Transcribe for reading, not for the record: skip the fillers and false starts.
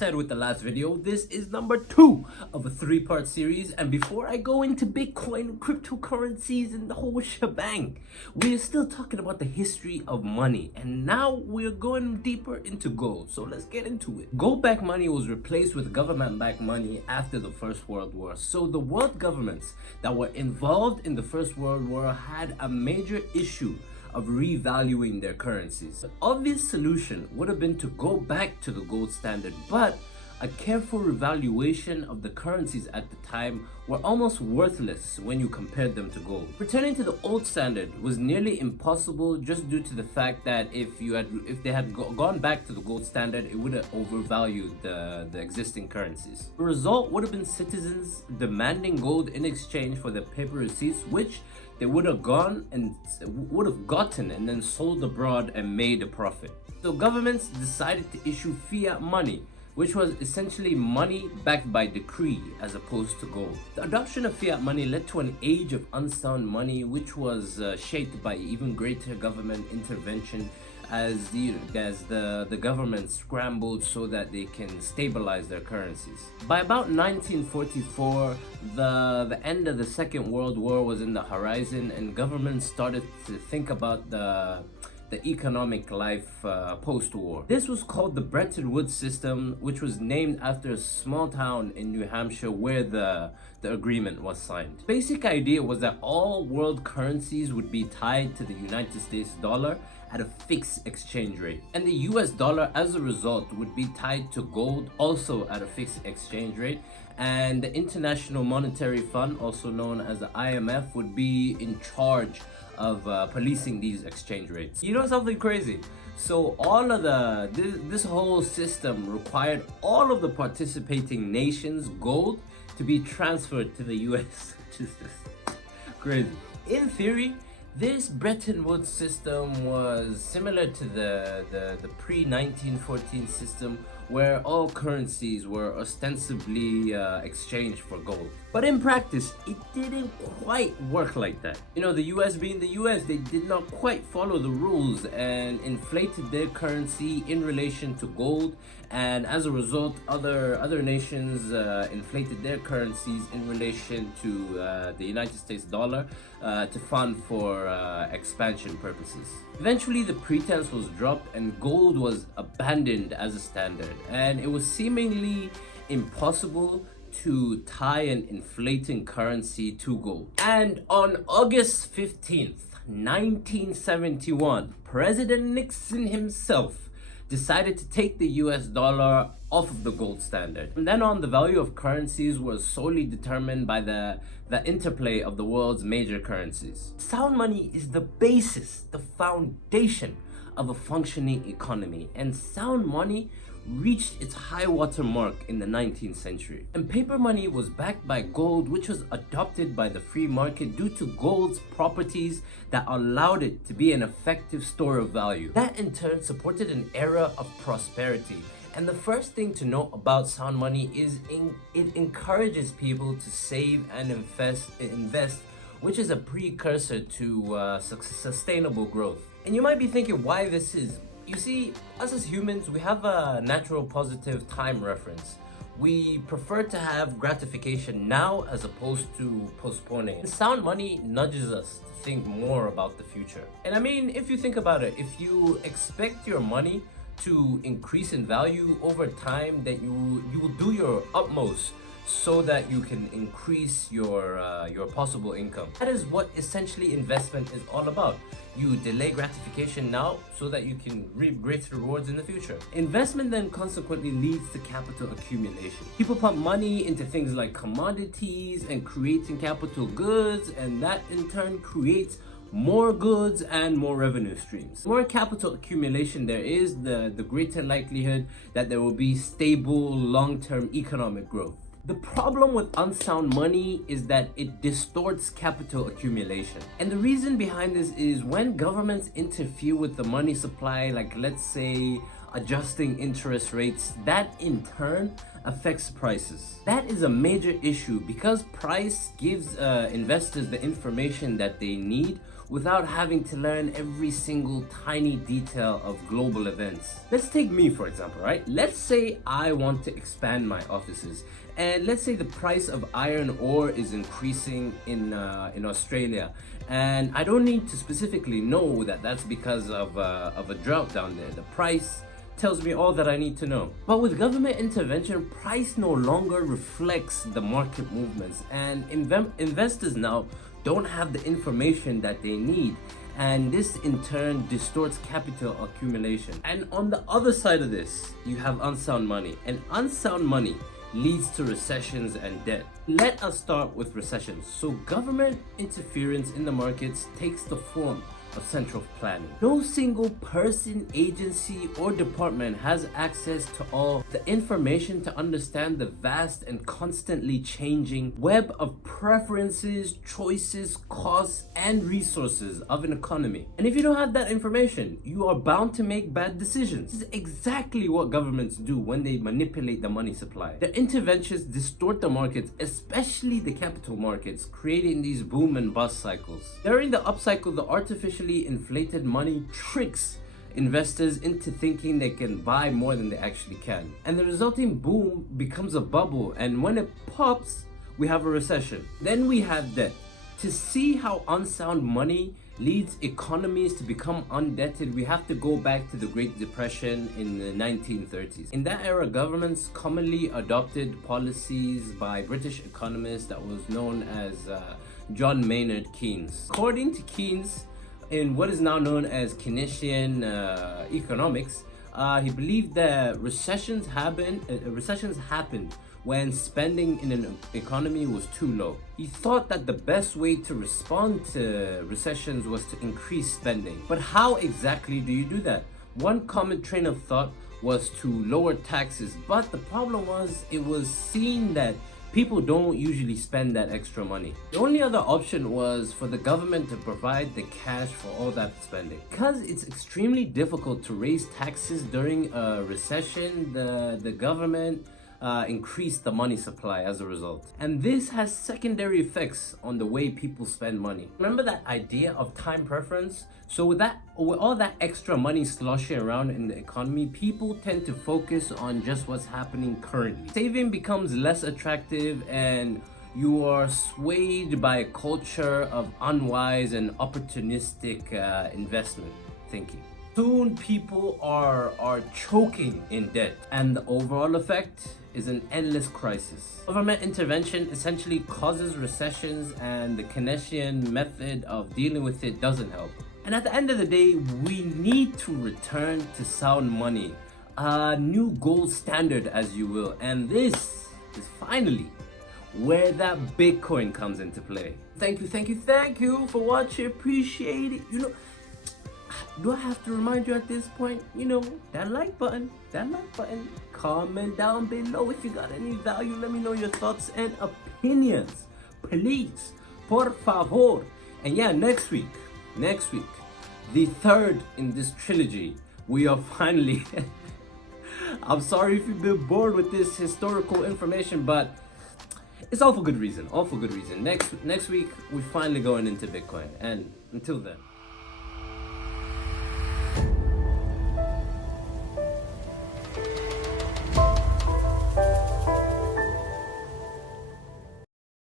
said with the last video, this is number 2 of a 3-part series, and before I go into Bitcoin, cryptocurrencies and the whole shebang, we're still talking about the history of money, and now we're going deeper into gold, so let's get into it. Gold-backed money was replaced with government-backed money after the First World War, so the world governments that were involved in the First World War had a major issue of revaluing their currencies. The obvious solution would have been to go back to the gold standard, but a careful revaluation of the currencies at the time were almost worthless when you compared them to gold. Returning to the old standard was nearly impossible just due to the fact that if they had gone back to the gold standard, it would have overvalued the existing currencies. The result would have been citizens demanding gold in exchange for their paper receipts, which they would have gotten and then sold abroad and made a profit. So governments decided to issue fiat money, which was essentially money backed by decree as opposed to gold. The adoption of fiat money led to an age of unsound money, which was shaped by even greater government intervention as the government scrambled so that they can stabilize their currencies. By about 1944, the end of the Second World War was in the horizon, and governments started to think about the economic life post-war. This was called the Bretton Woods system, which was named after a small town in New Hampshire where the agreement was signed. The basic idea was that all world currencies would be tied to the United States dollar at a fixed exchange rate, and the US dollar as a result would be tied to gold also at a fixed exchange rate, and the International Monetary Fund, also known as the IMF, would be in charge of policing these exchange rates. You know something crazy? So all of this whole system required all of the participating nations' gold to be transferred to the US, which is just crazy. In theory, this Bretton Woods system was similar to the pre-1914 system, where all currencies were ostensibly exchanged for gold. But in practice, it didn't quite work like that. You know, the US being the US, they did not quite follow the rules and inflated their currency in relation to gold, and as a result, other nations inflated their currencies in relation to the United States dollar to fund for expansion purposes. Eventually, the pretense was dropped and gold was abandoned as a standard, and it was seemingly impossible to tie an inflating currency to gold. And on August 15th, 1971, President Nixon himself decided to take the US dollar off of the gold standard. From then on, the value of currencies was solely determined by the interplay of the world's major currencies. Sound money is the basis, the foundation of a functioning economy, and sound money reached its high water mark in the 19th century. And paper money was backed by gold, which was adopted by the free market due to gold's properties that allowed it to be an effective store of value. That in turn supported an era of prosperity. And the first thing to know about sound money is it encourages people to save and invest, which is a precursor to sustainable growth. And you might be thinking why this is. You see, us as humans, we have a natural positive time reference. We prefer to have gratification now as opposed to postponing. And sound money nudges us to think more about the future. And I mean, if you think about it, if you expect your money to increase in value over time, that you will do your utmost so that you can increase your possible income. That is what essentially investment is all about. You delay gratification now so that you can reap great rewards in the future. Investment then consequently leads to capital accumulation. People pump money into things like commodities and creating capital goods, and that in turn creates more goods and more revenue streams. The more capital accumulation there is, the greater likelihood that there will be stable long-term economic growth. The problem with unsound money is that it distorts capital accumulation. And the reason behind this is when governments interfere with the money supply, like let's say adjusting interest rates, that in turn affects prices. That is a major issue because price gives investors the information that they need without having to learn every single tiny detail of global events. Let's take me for example, right? Let's say I want to expand my offices, and let's say the price of iron ore is increasing in Australia, and I don't need to specifically know that that's because of a drought down there. The price tells me all that I need to know. But with government intervention, price no longer reflects the market movements, and investors now don't have the information that they need, and this in turn distorts capital accumulation. And on the other side of this, you have unsound money, and unsound money leads to recessions and debt. Let us start with recessions. So government interference in the markets takes the form of central planning. No single person, agency, or department has access to all the information to understand the vast and constantly changing web of preferences, choices, costs, and resources of an economy. And if you don't have that information, you are bound to make bad decisions. This is exactly what governments do when they manipulate the money supply. Their interventions distort the markets, especially the capital markets, creating these boom and bust cycles. During the upcycle, the artificially inflated money tricks investors into thinking they can buy more than they actually can, and the resulting boom becomes a bubble, and when it pops, we have a recession. Then we have debt. To see how unsound money leads economies to become undebted, we have to go back to the Great Depression in the 1930s. In that era, governments commonly adopted policies by British economists that was known as John Maynard Keynes. According to Keynes, in what is now known as Keynesian economics, he believed that recessions happened when spending in an economy was too low. He thought that the best way to respond to recessions was to increase spending. But how exactly do you do that? One common train of thought was to lower taxes, but the problem was it was seen that people don't usually spend that extra money. The only other option was for the government to provide the cash for all that spending. Because it's extremely difficult to raise taxes during a recession, the government increased the money supply as a result. And this has secondary effects on the way people spend money. Remember that idea of time preference? So with all that extra money sloshing around in the economy, people tend to focus on just what's happening currently. Saving becomes less attractive, and you are swayed by a culture of unwise and opportunistic investment thinking. Soon people are choking in debt, and the overall effect is an endless crisis. Government intervention essentially causes recessions, and the Keynesian method of dealing with it doesn't help. And at the end of the day, we need to return to sound money, a new gold standard, as you will. And this is finally where that Bitcoin comes into play. Thank you for watching. Appreciate it. Do I have to remind you at this point? That like button. Comment down below if you got any value. Let me know your thoughts and opinions, please, por favor. And yeah, next week, the third in this trilogy, we are finally I'm sorry if you've been bored with this historical information, but it's all for good reason. Next week, we're finally going into Bitcoin. And until then.